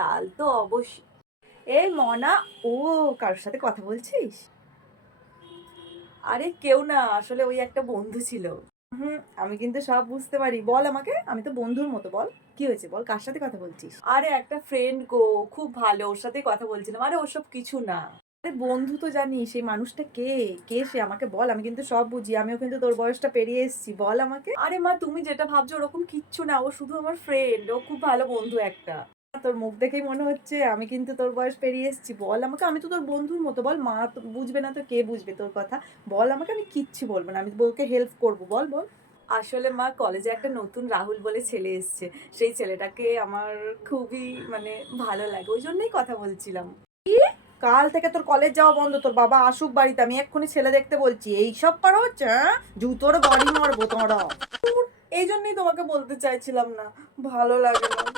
কাল তো অবশ্যই। এই মনা, ও কারোর সাথে কথা বলছিস? আরে কেউ না, আসলে ওই একটা বন্ধু ছিল। হুম, আমি কিন্তু সব বুঝতে পারি। বল আমাকে, আমি তো বন্ধুর মতো। বল কি হয়েছে, বল কার সাথে কথা বলছিস? আরে একটা ফ্রেন্ড গো, খুব ভালো, ওর সাথেই কথা বলছিলাম। আরে ওসব কিছু না। আরে বন্ধু তো জানি, সেই মানুষটা কে? কে সে আমাকে বল, আমি কিন্তু সব বুঝি। আমিও কিন্তু তোর বয়সটা পেরিয়ে এসেছি, বল আমাকে। আরে মা, তুমি যেটা ভাবছো ওরকম কিচ্ছু না, ও শুধু আমার ফ্রেন্ড, ও খুব ভালো বন্ধু একটা। তোর মুখ দেখেই মনে হচ্ছে আমি কিন্তু তোর বয়স পেরিয়ে এসেছি। বল আমাকে, আমি তো তোর বন্ধুর মতো। বল, মা তো বুঝবে না তো কে বুঝবে তোর কথা? বল আমাকে, আমি কিচ্ছু বলবো না, আমি বউকে হেল্প করবো। বল বল। আসলে মা, কলেজে একটা নতুন রাহুল বলে ছেলে এসছে। সেই ছেলেটাকে আমার খুবই মানে ভালো লাগে, ওই জন্যই কথা বলছিলাম। কাল থেকে তোর কলেজ যাওয়া বন্ধ, তোর বাবা আসুক বাড়িতে, আমি এক্ষুনি ছেলে দেখতে বলছি। এইসব করা হচ্ছে, হ্যাঁ? জুতোর বাড়ি মারবো তোরা। এই জন্যই তোমাকে বলতে চাইছিলাম না, ভালো লাগে না।